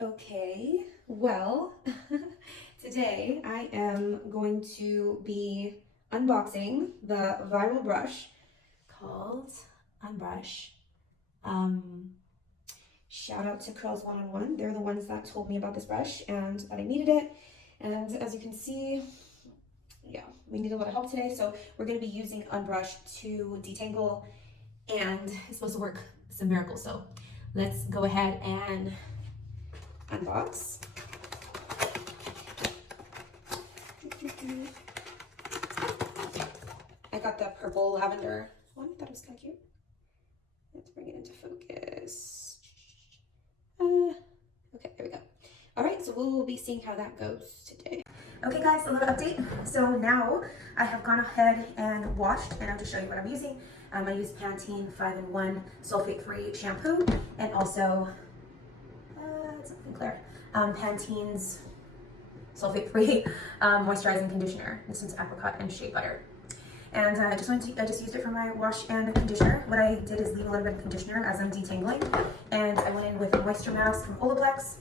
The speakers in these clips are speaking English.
Okay, well, today I am going to be unboxing the viral brush called Unbrush. Um, Shout out to Curls One-on-One. They're the ones that told me about this brush and that I needed it. And as you can see, yeah, we need a lot of help today. So we're going to be using Unbrush to detangle, and it's supposed to work some miracles. So let's go ahead and unbox. I got the purple lavender one. That was kind of cute. Let's bring it into focus. Okay, there we go. All right, so we'll be seeing how that goes today. Okay guys, a little update. So now I have gone ahead and washed, and I'll just show you what I'm using. I use Pantene 5-in-1 sulfate-free shampoo, and also, it's not clear, Pantene's sulfate-free moisturizing conditioner. This is apricot and shea butter. And I just used it for my wash and conditioner. What I did is leave a little bit of conditioner as I'm detangling, and I went in with a moisture mask from Olaplex.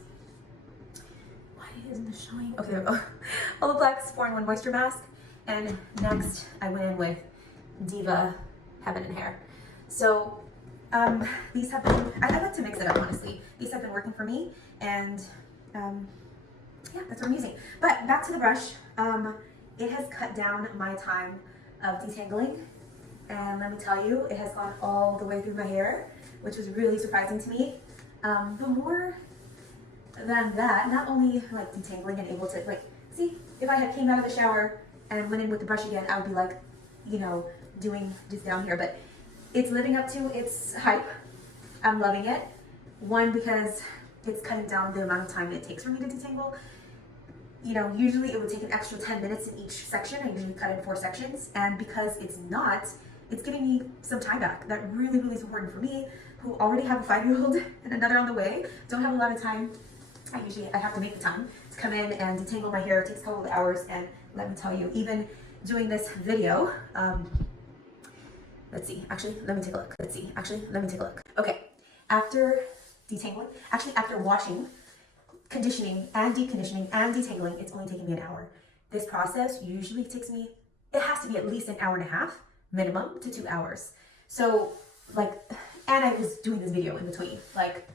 Why isn't this showing? Okay, there we go. Olaplex 4-in-1 moisture mask, and next I went in with Diva Heaven and Hair. So these have been, I like to mix it up, honestly. These have been working for me, and yeah, that's what I'm using. But back to the brush. It has cut down my time of detangling, and let me tell you, it has gone all the way through my hair, which was really surprising to me. But more than that, not only like detangling and able to like see, if I had came out of the shower and went in with the brush again, I would be like, you know, doing just down here. But it's living up to its hype. I'm loving it. One, because it's cutting down the amount of time it takes for me to detangle. You know, usually it would take an extra 10 minutes in each section. I usually cut in 4 sections, and because it's not, it's giving me some time back. That really, really is important for me, who already have a 5-year-old and another on the way, don't have a lot of time. I have to make the time to come in and detangle my hair. It takes a couple of hours, and let me tell you, even doing this video, let's see, actually, let me take a look. Let's see, actually, let me take a look. Okay, after detangling, actually after washing, conditioning and deep conditioning and detangling, it's only taking me an hour. This process usually takes me, it has to be at least an hour and a half, minimum, to 2 hours. So like, and I was doing this video in between, like,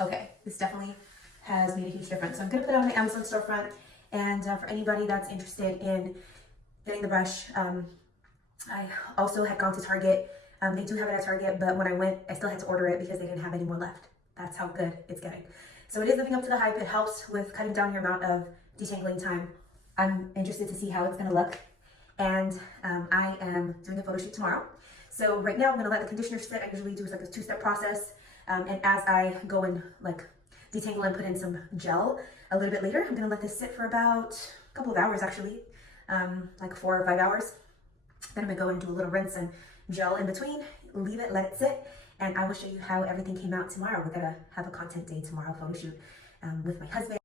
okay, this definitely has made a huge difference. So I'm gonna put it on my Amazon storefront, and for anybody that's interested in getting the brush, I also had gone to Target. They do have it at Target, but when I went, I still had to order it because they didn't have any more left. That's how good it's getting. So it is living up to the hype. It helps with cutting down your amount of detangling time. I'm interested to see how it's gonna look. And I am doing a photo shoot tomorrow. So right now I'm gonna let the conditioner sit. I usually do like a 2-step process. And as I go and like detangle and put in some gel a little bit later, I'm gonna let this sit for about a couple of hours actually, like 4 or 5 hours. Then I'm gonna go and do a little rinse and gel in between, leave it, let it sit, and I will show you how everything came out tomorrow. We're gonna have a content day tomorrow, photo shoot with my husband.